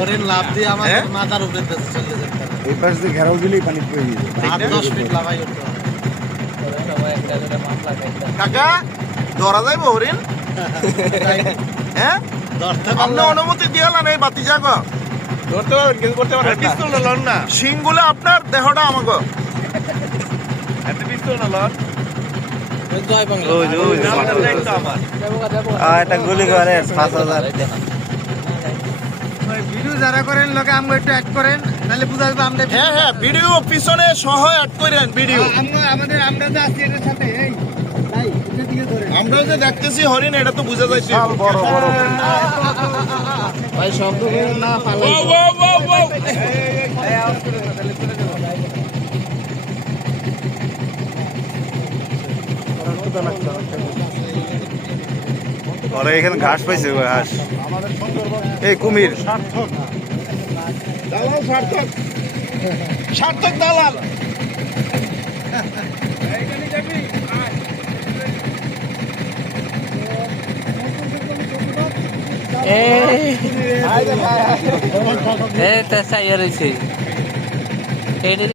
হরিণ লাফ দিয়ে আমার মাথার উপরে চলে যেতে এই পাশ দিয়ে ঘেরাও দিলেই পানি পড়ে যাবে 8-10 ফিট লাফাই করতে হবে। কাকা ধরা যাইব হরিণ হ্যাঁ ধরতে আপনি পারলে অনুমতি দিয়ালেন এই বাতি জাগো ধরতে পারবেন কিছু করতে পারবেন না পিস্তল লন না শিংগুলো আপনার দেহটা আমাকে এত পিস্তল না লন জয় বাংলা এটা গুলি করে 5000 ভিডিও যারা করেন লোকে আমগো একটু অ্যাড করেন তাহলে বুঝা যাবে আমরা হ্যাঁ হ্যাঁ ভিডিও পিছনে সহ অ্যাড করেন ভিডিও আমাদের আমরা যে আছি এর সাথে এই ভাই এটা দিকে ধরে আমরা যে দেখতেছি হরিণ এটা তো বোঝা যাচ্ছে বড় বড় ভাই শব্দ করেন না পালাই ওরা এখানে ঘাস পাইছে ঘাস এই কুমির দালাল সার্থক সার্থক দালাল তা চাইয়া রয়েছে